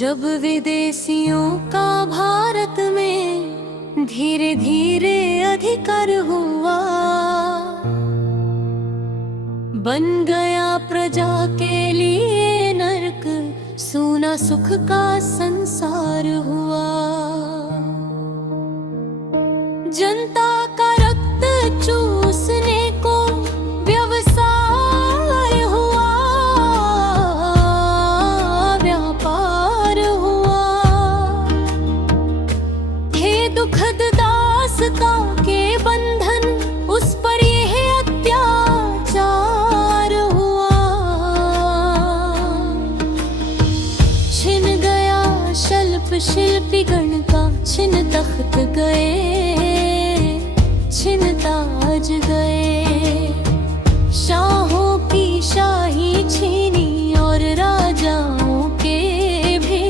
जब विदेशियों का भारत में धीरे धीरे अधिकार हुआ, बन गया प्रजा के लिए नरक, सूना सुख का संसार हुआ। जनता का रक्त चूसने को व्यवसाय हुआ, व्यापार हुआ। थे दुखद दासता के बंधन, उस पर यह अत्याचार हुआ। छिन गया शिल्प शिल्पी गण का, छिन तख्त गए, छिन ताज गए। शाहों की शाही छीनी और राजाओं के भी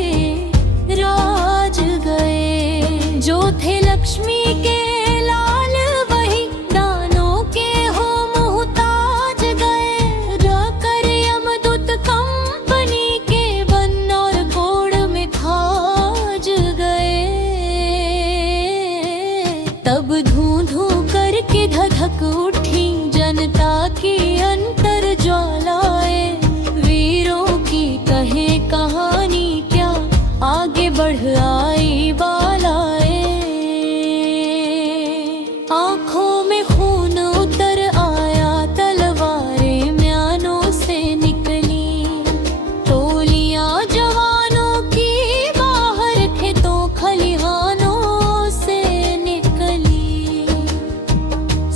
राज गए। जो थे लक्ष्मी के लाल वही दानों के हो मुहताज गए। रहकर यमदूत कंपनी के बन और कोड़ में खाज गए। तब धूं धूं करके धधक उठी जनता की अंतर ज्वालाएं। वीरों की कहे कहानी क्या, आगे बढ़ आई बालाएं। आंखों में खून उतर आया, तलवारें म्यानों से निकली। टोलियां जवानों की बाहर खेतों खलिहानों से निकली।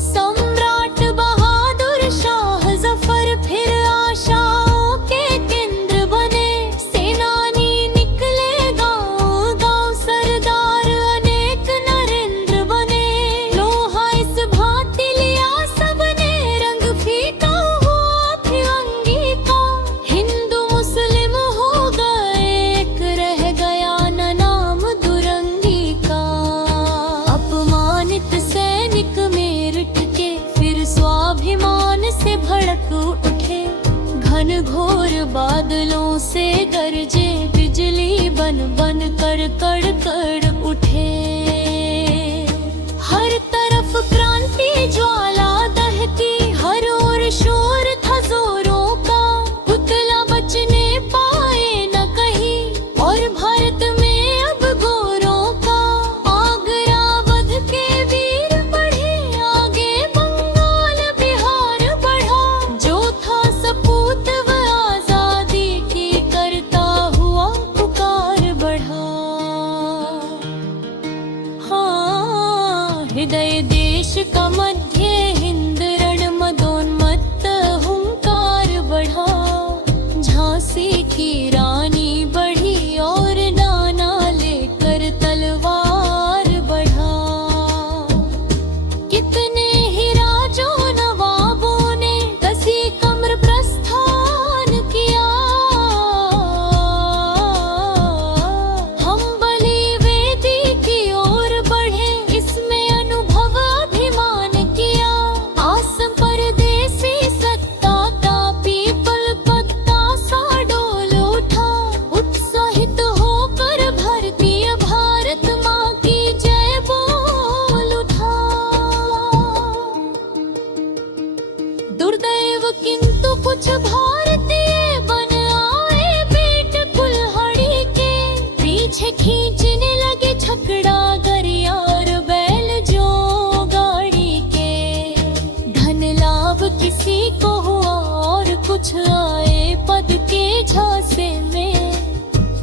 सम्राट बहादुर शाह जफर फिर आशाओं के केंद्र बने। सेनानी निकले गांव गांव, सरदार अनेक नरेंद्र बने। लोहा इस भांति लिया सबने, रंग फीका हुआ फिरंगी का। हिंदू मुस्लिम हो गए, एक रह गया न नाम दुरंगी का। अपमानित सैनिक मेरठ के फिर स्वाभिमान से भड़क उठे। घन घोर बादलों से गरजे, बिजली बन बन कर कड़ कड़ उठे। हर तरफ क्रांति ज्वाला दहती, हर ओर शोर था जोरों का। पुतला बचने पाए न कहीं, और भारत में अब गोरों का। आगरा वध के वीर बढ़े आगे, बंगाल बिहार बढ़ा। जो था सपूत वह आजादी की करता हुआ पुकार बढ़ा। हाँ, हृदय देश का मध्य हिंद रण मदोन्मत्त हुंकार बढ़ा। झांसी की रानी बढ़ी और नाना लेकर तलवार बढ़ा। कितने ही राजों नवाबों ने कसी कमर प्रस्थान किया। हम बलि वेदी की ओर बढ़े, इसमें अनुभव अभिमान किया। आसम परदेसी सत्ता का पीपल पत्ता सा डोल उठा। उत्साहित होकर भारतीय भारत माँ की जय बोल उठा। दुर्दैव किंतु कुछ भारतीय बन आए पेट कुल्हाड़ी के। पीछे खींचने लगे छकड़ा गरियार बैल जो गाड़ी के। धन लाभ किसी को हुआ और कुछ आए पद के झांसे में।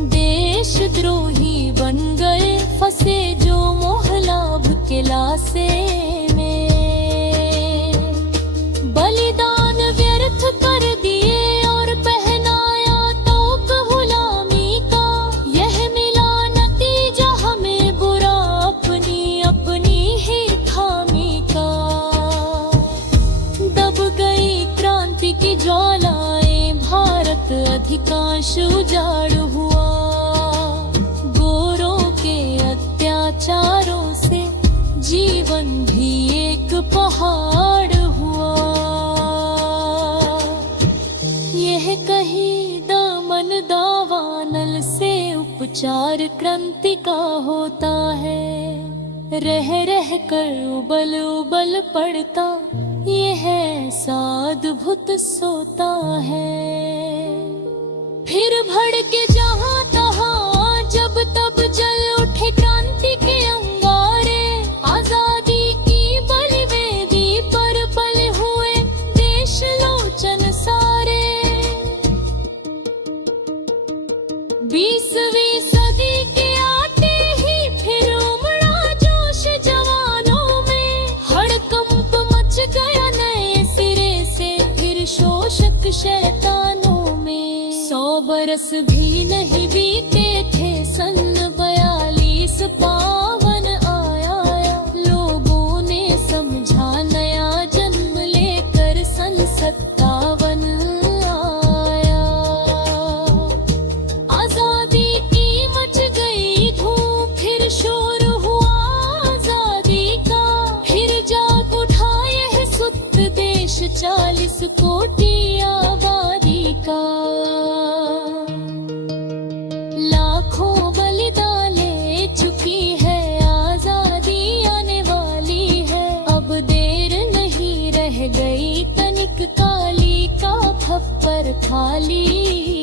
देशद्रोही बन गए फंसे जो मोह लाभ के लासे में। बलिदान व्यर्थ कर दिए और पहनाया तोप गुलामी का। यह मिला नतीजा हमें बुरा, अपनी अपनी ही खामी का। दब गई क्रांति की ज्वालाएं, भारत अधिकांश उजाड़ हुआ। गोरों के अत्याचारों से जीवन भी एक पहाड़ हुआ। यह कहीं दामन दावानल से संचार क्रांति का होता है। रह रह कर उबल उबल पड़ता ये है अद्भुत सोता है। फिर भड़के जहाँ तहाँ जब तब जल उठे क्रांति के अंगारे। आजादी की बलिवेदी पर पले हुए देश लोचन सारे। 20वीं सदी के आते ही फिर उमड़ा जोश जवानों में। हड़कंप मच गया नए सिरे से फिर शोषक शैतानों में। 100 बरस भी नहीं बीते थे सन 42 पावन आया। लोगों ने समझा नया जन्म लेकर सन 57 आया। आजादी की मच गई धूम फिर शोर हुआ आजादी का। फिर जाग उठा यह सुत देश 40 कोटि आबादी का। लाखों बलिदान ले चुकी है आजादी आने वाली है। अब देर नहीं रह गई तनिक काली का खप्पर खाली